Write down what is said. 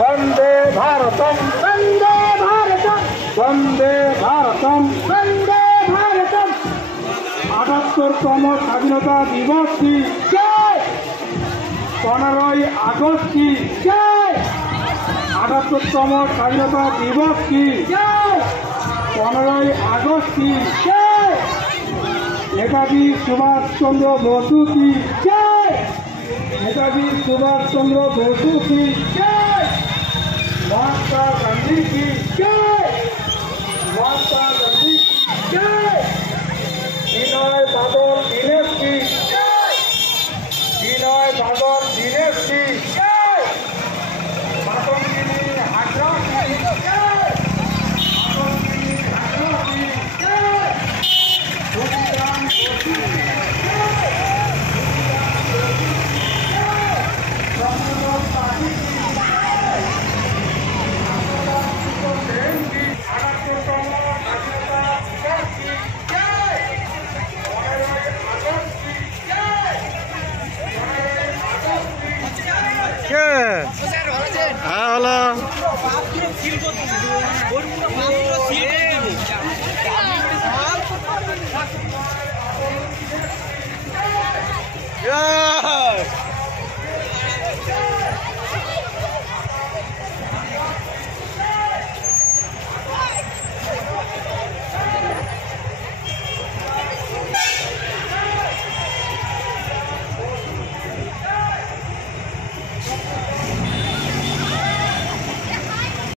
वंदे भारतम वंदे भारतम वंदे भारतम वंदे भारतम 78तम स्वाधीनता दिवस की जय 15 अगस्त की जय 78तम स्वाधीनता दिवस की जय 15 अगस्त की जय नेताजी सुभाष चंद्र बोस की जय नेताजी सुभाष चंद्र बोस की जय महात्मा गांधी की जय महात्मा गांधी की जय विनय बादल दिनेश की जय विनय बादल दिनेश की जय मातंगिनी हाजरा की जय मातंगिनी हाजरा की जय भूमिराम जोशी की जय रामचंद्र पाठी की Yeah!